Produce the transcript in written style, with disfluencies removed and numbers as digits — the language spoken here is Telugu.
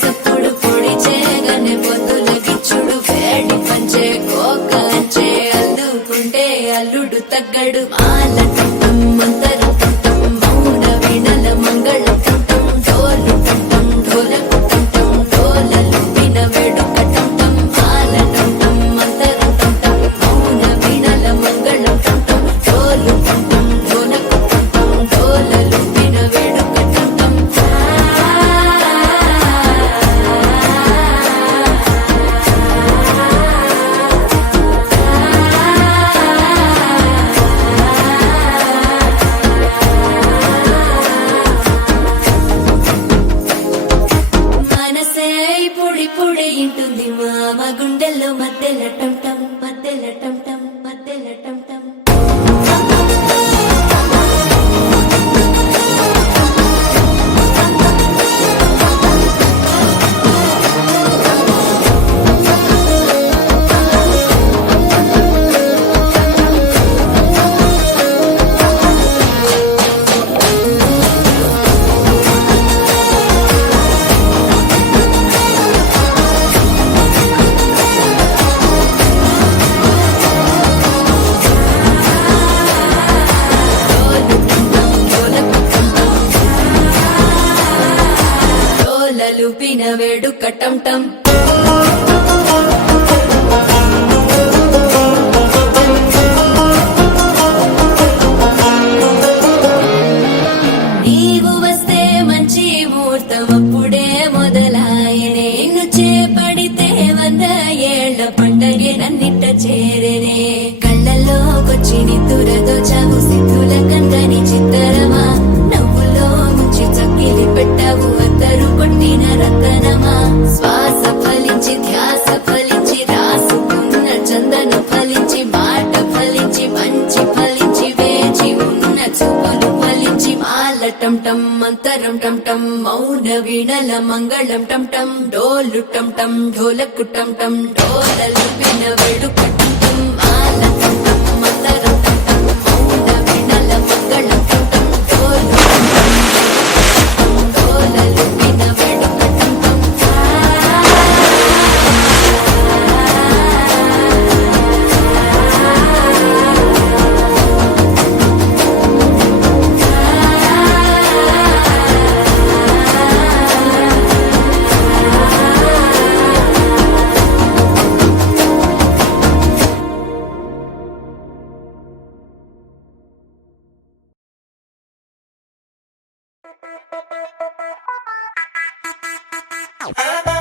సప్పుడు పొడి చేయగానే పొద్దుల గిచ్చుడు వేడి పంచే కోక అంచే అల్లుకుంటే అల్లుడు తగ్గడు మాల టంటం మంతరం టంటం మౌన వీణల మంగళం టంటం డోలు టంటం ఢోలకు టంటం డోలలు విన వేడుక టంటం మాల టంటం మంతరం టంటం మౌన వీణల మంగళం టంటం డోలు టంటం ఢోలకు టంటం డోలలు విన వేడుక టంటం మనసే పొడి పొడి ఇంటుంది మామ గుండెల్లో మధ్యల టంటం మధ్యల టంటం మధ్యల టంటం లూపిన వేడుక టంటం నీవు వస్తే మంచి ముహూర్తం అప్పుడే మొదలాయనే నిన్ను చేపడితే 100 ఏళ్ల పండగే నన్నిట్ట చేరనే కళ్ళల్లోకొచ్చి నిద్దురతో చావు సిద్ధుల కందని చిత్తరమా నవ్వులో ముంచి చక్కిలి పెట్టావు అద్దరు కొట్టిన రతనమా శ్వాస ఫలించి ధ్యాస ఫలించి రాసుకున్న చందన ఫలించి మాట ఫలించి మంచి ఫలించి వేచి ఉన్న చూపులు ఫలించి మాల టంటం మంతరం టంటం మౌన వీణల మంగళం టంటం డోలు టంటం ఢోలకు టంటం డోలలు విన వేడుక టంటం మాల టంటం మంతరం టంటం మౌన వీణల మంగళం టంటం డోలు టంటం డోలలు విన వేడుక టంటం Ah!